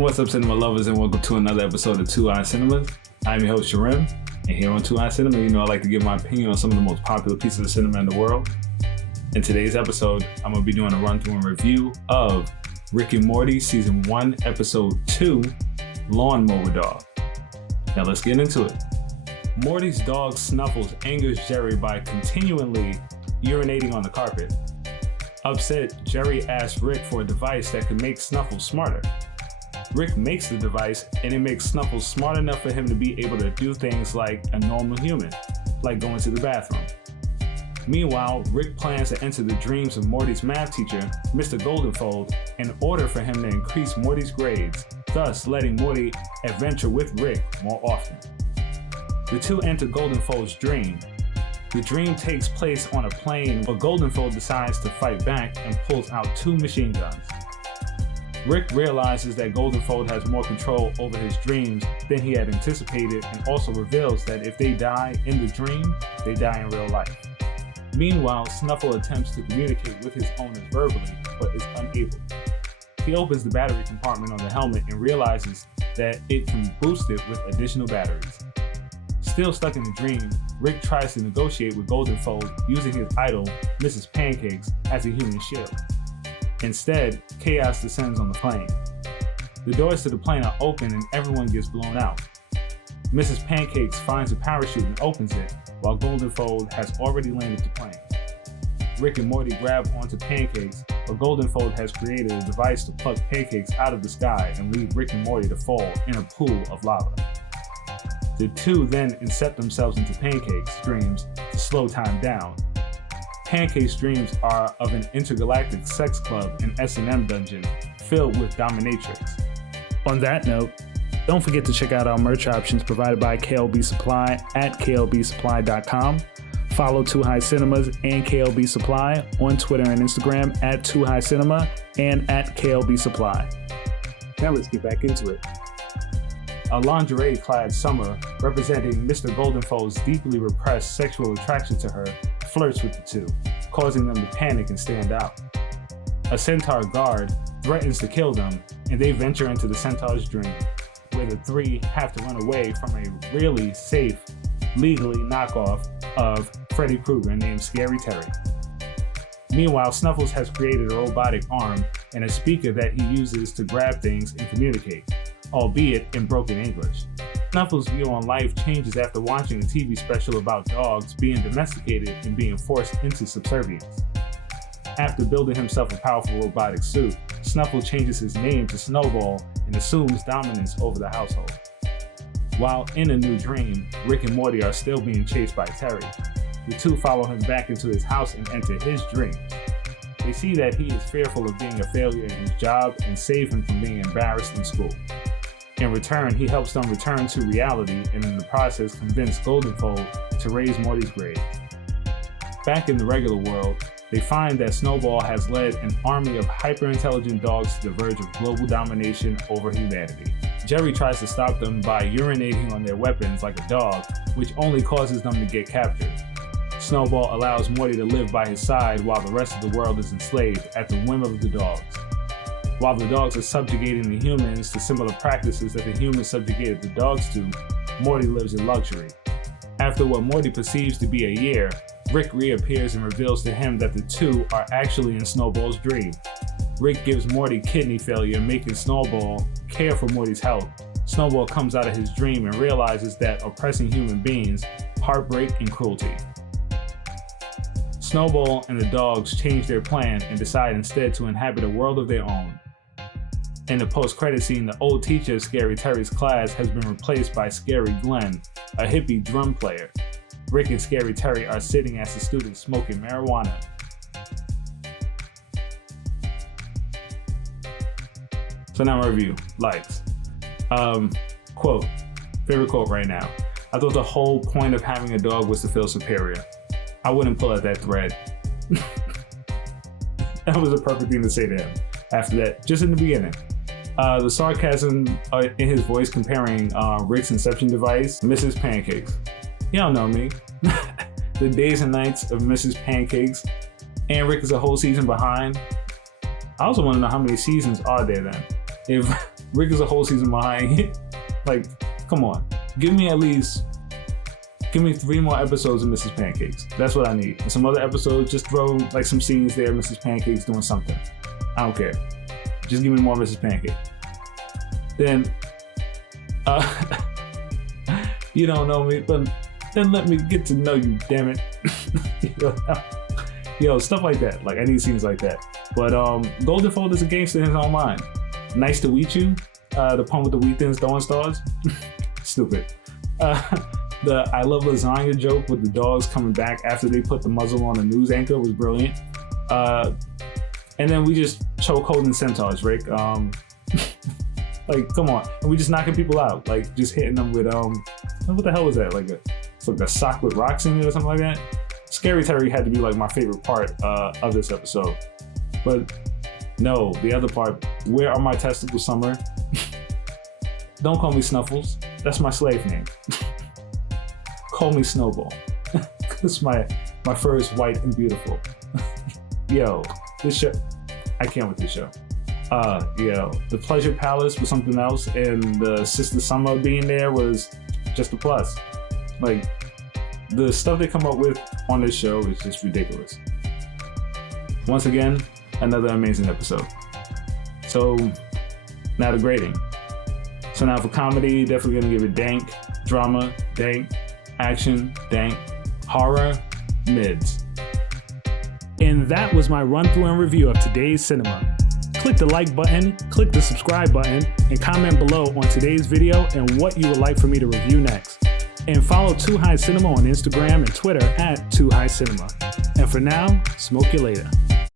What's up, cinema lovers, and welcome to another episode of Two Eye Cinemas. I'm your host, SHRIM, and here on Two Eye Cinema, you know I like to give my opinion on some of the most popular pieces of cinema in the world. In today's episode, I'm going to be doing a run-through and review of Rick and Morty Season 1, Episode 2, Lawnmower Dog. Now let's get into it. Morty's dog Snuffles angers Jerry by continually urinating on the carpet. Upset, Jerry asks Rick for a device that can make Snuffles smarter. Rick makes the device, and it makes Snuffles smart enough for him to be able to do things like a normal human, like going to the bathroom. Meanwhile, Rick plans to enter the dreams of Morty's math teacher, Mr. Goldenfold, in order for him to increase Morty's grades, thus letting Morty adventure with Rick more often. The two enter Goldenfold's dream. The dream takes place on a plane, but Goldenfold decides to fight back and pulls out two machine guns. Rick realizes that Goldenfold has more control over his dreams than he had anticipated, and also reveals that if they die in the dream, they die in real life. Meanwhile, Snuffle attempts to communicate with his owners verbally, but is unable. He opens the battery compartment on the helmet and realizes that it can boost it with additional batteries. Still stuck in the dream, Rick tries to negotiate with Goldenfold using his idol, Mrs. Pancakes, as a human shield. Instead, chaos descends on the plane. The doors to the plane are open and everyone gets blown out. Mrs. Pancakes finds a parachute and opens it, while Goldenfold has already landed the plane. Rick and Morty grab onto Pancakes, but Goldenfold has created a device to pluck Pancakes out of the sky and leave Rick and Morty to fall in a pool of lava. The two then incept themselves into Pancake's dreams to slow time down. Pancake's dreams are of an intergalactic sex club and S&M dungeon filled with dominatrix. On that note, don't forget to check out our merch options provided by KLB Supply at klbsupply.com. Follow Two High Cinemas and KLB Supply on Twitter and Instagram at Two High Cinema and at KLB Supply. Now let's get back into it. A lingerie-clad Summer, representing Mr. Goldenfold's deeply repressed sexual attraction to her, flirts with the two, causing them to panic and stand out. A centaur guard threatens to kill them, and they venture into the centaur's dream, where the three have to run away from a really safe, legally knockoff of Freddy Krueger named Scary Terry. Meanwhile, Snuffles has created a robotic arm and a speaker that he uses to grab things and communicate, albeit in broken English. Snuffles' view on life changes after watching a TV special about dogs being domesticated and being forced into subservience. After building himself a powerful robotic suit, Snuffles changes his name to Snowball and assumes dominance over the household. While in a new dream, Rick and Morty are still being chased by Terry. The two follow him back into his house and enter his dream. They see that he is fearful of being a failure in his job and save him from being embarrassed in school. In return, he helps them return to reality and in the process convince Goldenfold to raise Morty's grade. Back in the regular world, they find that Snowball has led an army of hyper-intelligent dogs to the verge of global domination over humanity. Jerry tries to stop them by urinating on their weapons like a dog, which only causes them to get captured. Snowball allows Morty to live by his side while the rest of the world is enslaved at the whim of the dogs. While the dogs are subjugating the humans to similar practices that the humans subjugated the dogs to, Morty lives in luxury. After what Morty perceives to be a year, Rick reappears and reveals to him that the two are actually in Snowball's dream. Rick gives Morty kidney failure, making Snowball care for Morty's health. Snowball comes out of his dream and realizes that oppressing human beings, heartbreak, and cruelty. Snowball and the dogs change their plan and decide instead to inhabit a world of their own. In the post-credit scene, the old teacher of Scary Terry's class has been replaced by Scary Glenn, a hippie drum player. Rick and Scary Terry are sitting as the students smoking marijuana. So now review, likes. Quote, favorite quote right now. I thought the whole point of having a dog was to feel superior. I wouldn't pull at that thread. That was a perfect thing to say to him. After that, just in the beginning. The sarcasm in his voice comparing Rick's inception device, Mrs. Pancakes. Y'all know me. The days and nights of Mrs. Pancakes, and Rick is a whole season behind. I also want to know how many seasons are there then. If Rick is a whole season behind. Like, come on. Give me 3 more episodes of Mrs. Pancakes. That's what I need. And some other episodes, just throw like some scenes there, Mrs. Pancakes doing something. I don't care. Just give me more Mrs. Pancake. Then, you don't know me, but then let me get to know you, damn it. Yo, stuff like that. Like, I need scenes like that. But Golden Fold is a gangster in his own mind. Nice to meet you. The pun with the wheat thins throwing stars. Stupid. The I love lasagna joke with the dogs coming back after they put the muzzle on a news anchor was brilliant. And then we just choke holding centaurs, Rick. Like, come on. And we just knocking people out. Like, just hitting them with, what the hell was that? Like a sock with rocks in it or something like that? Scary Terry had to be like my favorite part of this episode. But no, the other part, where are my testicles, Summer? Don't call me Snuffles. That's my slave name. Call me Snowball. That's my fur is white and beautiful. Yo, this show, I can't with this show. Yo, the Pleasure Palace was something else, and the Sister Summer being there was just a plus. Like, the stuff they come up with on this show is just ridiculous. Once again, another amazing episode. So, now the grading. So now for comedy, definitely gonna give it dank. Drama, dank. Action, dank. Horror, mids. And that was my run through and review of today's cinema. Click the like button, click the subscribe button, and comment below on today's video and what you would like for me to review next. And follow Too High Cinema on Instagram and Twitter at Too High Cinema. And for now, smoke you later.